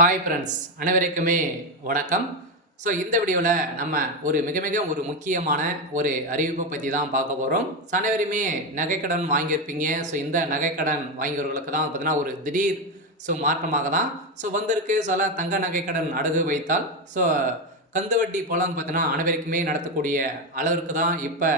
Hi friends, அனைவருக்குமே வணக்கம். So இந்த வீடியோவில் நம்ம மிக மிக ஒரு முக்கியமான ஒரு அறிவிப்பை பற்றி தான் பார்க்க போகிறோம். அனைவருமே நகைக்கடன் வாங்கியிருப்பீங்க. ஸோ இந்த நகைக்கடன் வாங்கியவர்களுக்கு தான் பார்த்தீங்கன்னா ஒரு திடீர் மாற்றமாக தான் வந்திருக்கு. சில தங்க நகைக்கடன் அடகு வைத்தால் கந்து வட்டி போல பார்த்தீங்கன்னா அனைவருக்குமே நடத்தக்கூடிய அளவிற்கு தான் இப்போ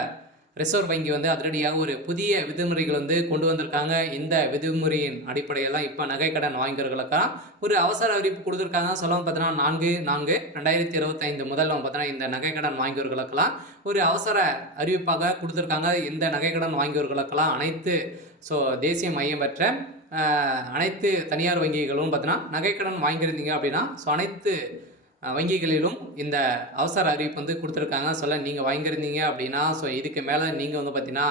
ரிசர்வ் வங்கி அதிரடியாக ஒரு புதிய விதிமுறைகள் கொண்டு வந்திருக்காங்க. இந்த விதிமுறையின் அடிப்படையெல்லாம் இப்போ நகைக்கடன் வாங்கியவர்களுக்காக ஒரு அவசர அறிவிப்பு கொடுத்துருக்காங்க. சொல்லவும் பார்த்தீங்கன்னா 4/4/2025 முதல்ல பார்த்தீங்கன்னா இந்த நகைக்கடன் வாங்கியவர்களுக்கெல்லாம் ஒரு அவசர அறிவிப்பாக கொடுத்துருக்காங்க. இந்த நகைக்கடன் வாங்கியவர்களுக்கெல்லாம் அனைத்து தேசிய மையம் பெற்ற அனைத்து தனியார் வங்கிகளும் பார்த்தீங்கன்னா நகைக்கடன் வாங்கியிருந்தீங்க அப்படின்னா அனைத்து வங்கிகளிலும் இந்த அவசர அறிவிப்பு கொடுத்துருக்காங்க. நீங்கள் வாங்கியிருந்தீங்க அப்படின்னா இதுக்கு மேலே நீங்கள் பார்த்தீங்கன்னா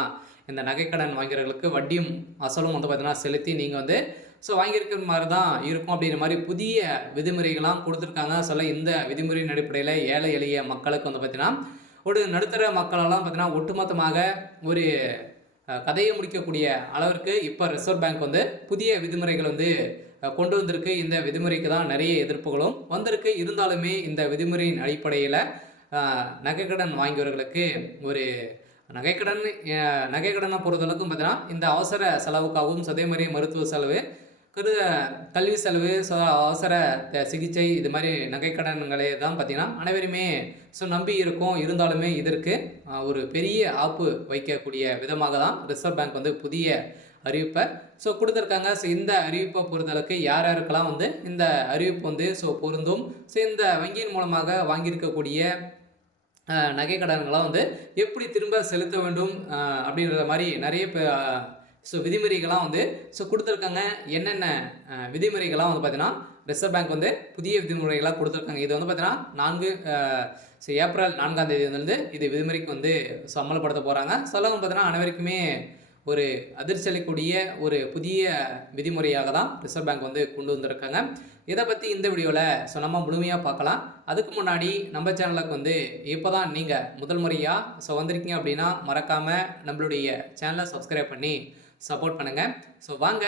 இந்த நகைக்கடன் வாங்கிறவர்களுக்கு வட்டியும் அசலும் பார்த்தீங்கன்னா செலுத்தி நீங்கள் வாங்கியிருக்கிற மாதிரி தான் இருக்கும் அப்படிங்கிற மாதிரி புதிய விதிமுறைகள்லாம் கொடுத்துருக்காங்க. இந்த விதிமுறையின் அடிப்படையில் ஏழை எளிய மக்களுக்கு பார்த்தீங்கன்னா ஒரு நடுத்தர மக்களெல்லாம் பார்த்தீங்கன்னா ஒட்டுமொத்தமாக ஒரு கதையை முடிக்கக்கூடிய அளவிற்கு இப்போ ரிசர்வ் பேங்க் புதிய விதிமுறைகள் கொண்டு வந்திருக்கு. இந்த விதிமுறைக்கு தான் நிறைய எதிர்ப்புகளும் வந்திருக்கு. இருந்தாலுமே இந்த விதிமுறையின் அடிப்படையில் நகைக்கடன் வாங்கியவர்களுக்கு ஒரு நகைக்கடனை பொறுத்தளவுக்கும் பார்த்தீங்கன்னா இந்த அவசர செலவுக்காகவும் அதே மாதிரி மருத்துவ செலவு, கல்வி செலவு, அவசர சிகிச்சை, இது மாதிரி நகைக்கடன்களே தான் பார்த்தீங்கன்னா அனைவருமே நம்பி இருக்கும். இருந்தாலுமே இதற்கு ஒரு பெரிய ஆப்பு வைக்கக்கூடிய விதமாக தான் ரிசர்வ் பேங்க் புதிய அறிவிப்பை கொடுத்துருக்காங்க. இந்த அறிவிப்பை பொறுத்தளவுக்கு யார் யாருக்கெல்லாம் இந்த அறிவிப்பு பொருந்தும், இந்த வங்கியின் மூலமாக வாங்கியிருக்கக்கூடிய நகைக்கடன்களாம் எப்படி திரும்ப செலுத்த வேண்டும் அப்படின்ற மாதிரி நிறைய விதிமுறைகள்லாம் கொடுத்துருக்காங்க. என்னென்ன விதிமுறைகள்லாம் பார்த்தீங்கன்னா ரிசர்வ் பேங்க் புதிய விதிமுறைகளாக கொடுத்துருக்காங்க. இது பார்த்தீங்கன்னா ஏப்ரல் 4ஆம் தேதியிலிருந்து இது விதிமுறைக்கு அமல்படுத்த போகிறாங்க. பார்த்தீங்கன்னா அனைவருக்குமே ஒரு அதிர்ச்சி அளிக்கக்கூடிய ஒரு புதிய விதிமுறையாக தான் ரிசர்வ் பேங்க் கொண்டு வந்திருக்காங்க. இதை பற்றி இந்த வீடியோவில் நம்ம முழுமையாக பார்க்கலாம். அதுக்கு முன்னாடி நம்ம சேனலுக்கு இப்போ தான் நீங்கள் முதல் முறையாக வந்திருக்கீங்க அப்படின்னா மறக்காமல் நம்மளுடைய சேனலை சப்ஸ்கிரைப் பண்ணி சப்போர்ட் பண்ணுங்கள். வாங்க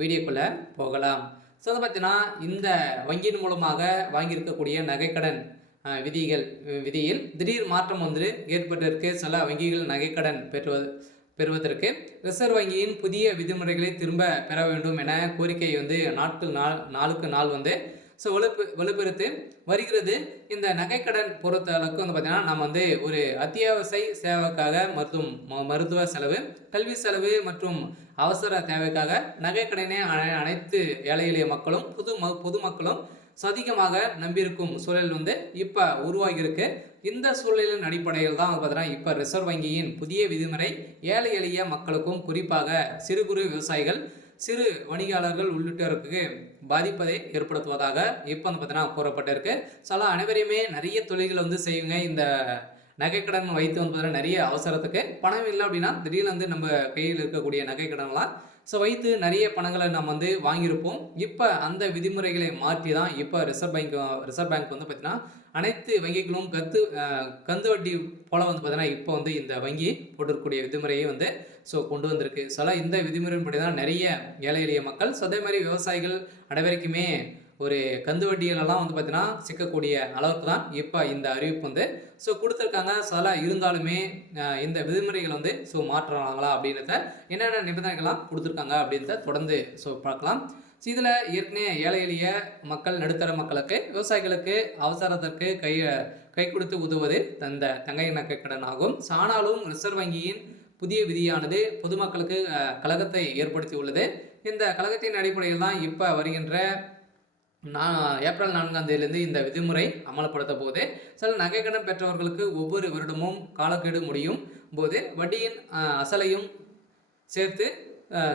வீடியோக்குள்ளே போகலாம். பார்த்தீங்கன்னா இந்த வங்கியின் மூலமாக வாங்கியிருக்கக்கூடிய நகைக்கடன் விதியில் திடீர் மாற்றம் ஏற்பட்டிருக்கு. சில வங்கிகள் நகைக்கடன் பெறுவதற்கு ரிசர்வ் வங்கியின் புதிய விதிமுறைகளை திரும்ப பெற வேண்டும் என கோரிக்கை நாளுக்கு நாள் வலுப்பெறுத்து வருகிறது. இந்த நகைக்கடன் பொறுத்த அளவுக்கு பார்த்தீங்கன்னா நம்ம ஒரு அத்தியாவசிய சேவைக்காக மருத்துவ செலவு, கல்வி செலவு மற்றும் அவசர தேவைக்காக நகைக்கடனை அனைத்து ஏழை எளிய மக்களும் பொதுமக்களும் அதிகமாக நம்பியிருக்கும் சூழல் இப்போ உருவாகியிருக்கு. இந்த சூழலின் அடிப்படையில் தான் பார்த்தீங்கன்னா இப்போ ரிசர்வ் வங்கியின் புதிய விதிமுறை ஏழை எளிய மக்களுக்கும் குறிப்பாக சிறு குறு விவசாயிகள், சிறு வணிகாளர்கள் உள்ளிட்டோருக்கு பாதிப்பதை ஏற்படுத்துவதாக இப்போ பார்த்தீங்கன்னா கூறப்பட்டிருக்கு. அனைவரையுமே நிறைய தொழில்கள் செய்யுங்க. இந்த நகைக்கடன் வைத்து பார்த்தீங்கன்னா நிறைய அவசரத்துக்கு பணம் இல்லை அப்படின்னா திடீர்னு நம்ம கையில் இருக்கக்கூடிய நகைக்கடன்லாம் வைத்து நிறைய பணங்களை நம்ம வாங்கியிருப்போம். இப்போ அந்த விதிமுறைகளை மாற்றி தான் இப்போ ரிசர்வ் பேங்க் பார்த்தீங்கன்னா அனைத்து வங்கிகளும் கந்து வட்டி போல பார்த்தீங்கன்னா இப்போ இந்த வங்கி போட்டிருக்கக்கூடிய விதிமுறையை கொண்டு வந்திருக்கு. இந்த விதிமுறையின்படி தான் நிறைய ஏழை எளிய மக்கள் அதே மாதிரி விவசாயிகள் அனைவருக்குமே ஒரு கந்து வட்டிகளெல்லாம் பார்த்தீங்கன்னா சிக்கக்கூடிய அளவுக்கு தான் இப்போ இந்த அறிவிப்பு கொடுத்துருக்காங்க. இருந்தாலுமே இந்த விதிமுறைகள் மாற்றுறாங்களா அப்படின்றத என்னென்ன நிபந்தனைகள்லாம் கொடுத்துருக்காங்க அப்படின்றத தொடர்ந்து பார்க்கலாம். இதில் ஏற்கனவே ஏழை எளிய மக்கள், நடுத்தர மக்களுக்கு, விவசாயிகளுக்கு அவசரத்திற்கு கை கொடுத்து உதவுவது இந்த தங்க நகைக்கடன் ஆகும். ஆனாலும் ரிசர்வ் வங்கியின் புதிய விதியானது பொதுமக்களுக்கு கழகத்தை ஏற்படுத்தி உள்ளது. இந்த கழகத்தின் அடிப்படையில் தான் இப்போ வருகின்ற ஏப்ரல் 4ஆம் தேதியிலிருந்து இந்த விதிமுறை அமல்படுத்த போது சில நகைக்கடன் பெற்றவர்களுக்கு ஒவ்வொரு வருடமும் காலக்கெடு முடியும் போது வட்டியின் அசலையும் சேர்த்து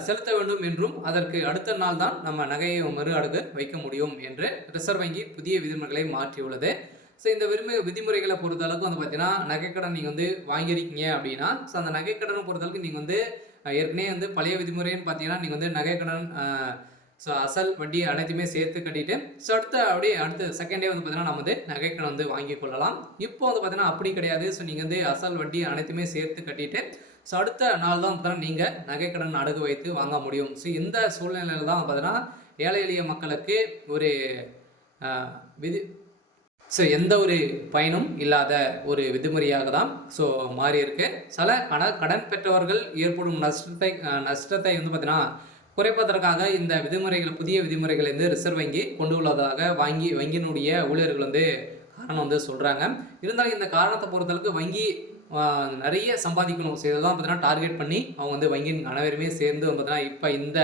செலுத்த வேண்டும் என்றும் அதற்கு அடுத்த நாள் தான் நம்ம நகையை மறு அடகு வைக்க முடியும் என்று ரிசர்வ் வங்கி புதிய விதிமுறைகளை மாற்றியுள்ளது. இந்த விதிமுறைகளை பொறுத்த அளவுக்கு பார்த்தீங்கன்னா நகைக்கடன் நீங்கள் வாங்கியிருக்கீங்க அப்படின்னா அந்த நகைக்கடனை பொறுத்தளவுக்கு நீங்கள் ஏற்கனவே பழைய விதிமுறைன்னு பார்த்தீங்கன்னா நீங்கள் நகைக்கடன் அசல் வட்டி அனைத்துமே சேர்த்து கட்டிட்டு அடுத்த செகண்ட் டே பார்த்தீங்கன்னா நம்ம நகைக்கடன் வாங்கி கொள்ளலாம். இப்போ பார்த்தீங்கன்னா அப்படி கிடையாது. நீங்கள் அசல் வட்டி அனைத்துமே சேர்த்து கட்டிட்டு அடுத்த நாள் தான் பார்த்தீங்கன்னா நீங்கள் நகைக்கடன் அடகு வைத்து வாங்க முடியும். இந்த சூழ்நிலையில் தான் பார்த்தீங்கன்னா ஏழை எளிய மக்களுக்கு ஒரு விதி ஸோ எந்த ஒரு பயனும் இல்லாத ஒரு விதிமுறையாக தான் ஸோ மாறி இருக்கு. சில கடன் பெற்றவர்கள் ஏற்படும் நஷ்டத்தை வந்து பார்த்தீங்கன்னா குறைப்பதற்காக இந்த விதிமுறைகள், புதிய விதிமுறைகளை வந்து ரிசர்வ் வங்கி கொண்டு உள்ளதாக வங்கியினுடைய ஊழியர்கள் வந்து காரணம் வந்து சொல்கிறாங்க. இருந்தாலும் இந்த காரணத்தை பொறுத்தளவுக்கு வங்கி நிறைய சம்பாதிக்கணும். ஸோ இதெல்லாம் பார்த்தீங்கன்னா டார்கெட் பண்ணி அவங்க வந்து வங்கியின் அனைவருமே சேர்ந்து பார்த்தீங்கன்னா இப்போ இந்த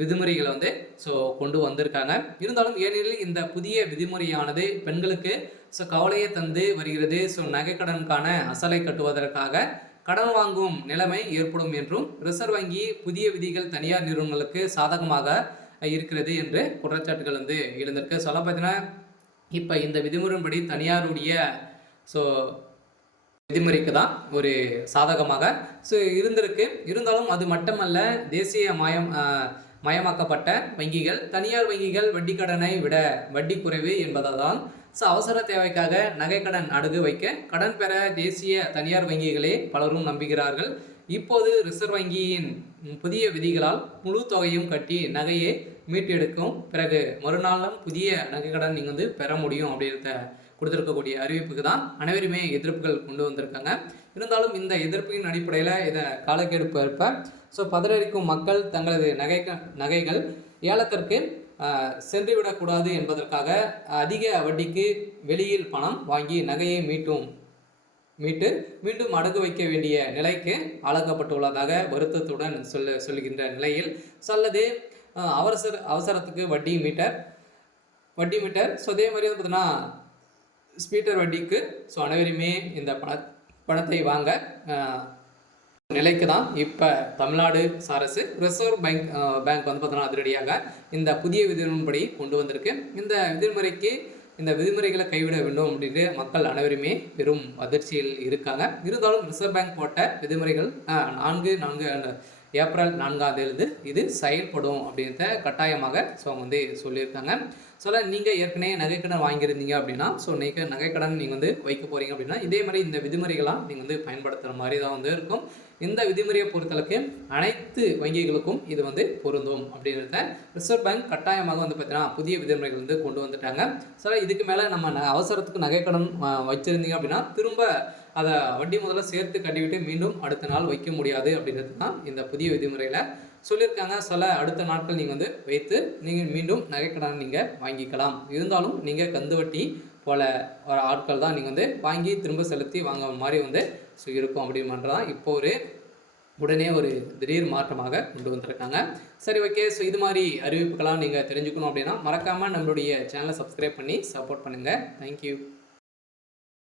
விதிமுறைகளை வந்து ஸோ கொண்டு வந்திருக்காங்க. இருந்தாலும் ஏனெனில் இந்த புதிய விதிமுறையானது பெண்களுக்கு ஸோ கவலையை தந்து வருகிறது. ஸோ நகைக்கடனுக்கான அசலை கட்டுவதற்காக கடன் வாங்கும் நிலைமை ஏற்படும் என்றும் ரிசர்வ் வங்கி புதிய விதிகள் தனியார் நிறுவனங்களுக்கு சாதகமாக இருக்கிறது என்று குற்றச்சாட்டுகள் வந்து எழுந்திருக்கு. சொல்ல பார்த்தீங்கன்னா இப்போ இந்த விதிமுறையின்படி தனியாருடைய ஸோ விதிமுறைக்கு தான் ஒரு சாதகமாக ஸோ இருந்திருக்கு. இருந்தாலும் அது மட்டுமல்ல, தேசிய மயமாக்கப்பட்ட வங்கிகள், தனியார் வங்கிகள் வட்டி கடனை விட வட்டி குறைவு என்பதால் ஸோ அவசர தேவைக்காக நகைக்கடன் அடகு வைக்க கடன் பெற தேசிய தனியார் வங்கிகளே பலரும் நம்புகிறார்கள். இப்போது ரிசர்வ் வங்கியின் புதிய விதிகளால் முழு தொகையும் கட்டி நகையை மீட்டெடுக்கும் பிறகு மறுநாளும் புதிய நகைக்கடன் நீங்கள் வந்து பெற முடியும் அப்படின்றத கொடுத்துருக்கக்கூடிய அறிவிப்புக்கு தான் அனைவருமே எதிர்ப்புகள் கொண்டு வந்திருக்காங்க. இருந்தாலும் இந்த எதிர்ப்பின் அடிப்படையில் இதை காலக்கெடு ஏற்ப ஸோ பதறடிக்கும் மக்கள் தங்களது நகைகள் ஏலத்திற்கு சென்றுவிடக்கூடாது என்பதற்காக அதிக வட்டிக்கு வெளியில் பணம் வாங்கி நகையை மீட்டு மீண்டும் அடகு வைக்க வேண்டிய நிலைக்கு ஆளாக்கப்பட்டுள்ளதாக வருத்தத்துடன் சொல்லுகின்ற நிலையில் அல்லது அவசரத்துக்கு வட்டி மீட்டர் ஸோ அதே மாதிரி வந்து பார்த்தீங்கன்னா ஸ்பீட்டர் வட்டிக்கு ஸோ அனைவருமே இந்த பணத்தை வாங்க நிலைக்கு தான் இப்போ தமிழ்நாடு அரசு ரிசர்வ் பேங்க் வந்து பார்த்தோன்னா அதிரடியாக இந்த புதிய விதிமுறைப்படி கொண்டு வந்திருக்கு. இந்த விதிமுறைகளை கைவிட வேண்டும் அப்படின்ட்டு மக்கள் அனைவருமே பெரும் அதிர்ச்சியில் இருக்காங்க. இருந்தாலும் ரிசர்வ் பேங்க் போட்ட விதிமுறைகள் 4 ஏப்ரல் 4ஆம் தேதி இது செயல்படும் அப்படின்றத கட்டாயமாக ஸோ அவங்க வந்து சொல்லியிருக்காங்க. ஸோ நீங்கள் ஏற்கனவே நகைக்கடன் வாங்கியிருந்தீங்க அப்படின்னா ஸோ நீங்கள் நகைக்கடன் நீங்கள் வந்து வைக்க போகிறீங்க அப்படின்னா இதே மாதிரி இந்த விதிமுறைகளாம் நீங்கள் வந்து பயன்படுத்துகிற மாதிரி தான் வந்து இருக்கும். இந்த விதிமுறையை பொறுத்தளவுக்கு அனைத்து வங்கிகளுக்கும் இது வந்து பொருந்தும் அப்படின்றத ரிசர்வ் பேங்க் கட்டாயமாக வந்து பார்த்தீங்கன்னா புதிய விதிமுறைகள் வந்து கொண்டு வந்துட்டாங்க. ஸோ இதுக்கு மேலே நம்ம அவசரத்துக்கு நகைக்கடன் வச்சுருந்தீங்க அப்படின்னா திரும்ப அதை வட்டி முதல்ல சேர்த்து கட்டிவிட்டு மீண்டும் அடுத்த நாள் வைக்க முடியாது அப்படின்றது தான் இந்த புதிய விதிமுறையில் சொல்லியிருக்காங்க. சில அடுத்த நாட்கள் நீங்கள் வந்து வைத்து நீங்கள் மீண்டும் நகைக்கடன் நீங்கள் வாங்கிக்கலாம். இருந்தாலும் நீங்கள் கந்து வட்டி போல ஒரு ஆட்கள் தான் நீங்கள் வந்து வாங்கி திரும்ப செலுத்தி வாங்க மாதிரி வந்து ஸோ இருக்கும் அப்படின்றது தான் இப்போ உடனே ஒரு திடீர் மாற்றமாக கொண்டு வந்திருக்காங்க. சரி, ஓகே. ஸோ இது மாதிரி அறிவிப்புகளாக நீங்கள் தெரிஞ்சுக்கணும் அப்படின்னா மறக்காமல் நம்மளுடைய சேனலை சப்ஸ்கிரைப் பண்ணி சப்போர்ட் பண்ணுங்கள். தேங்க்யூ.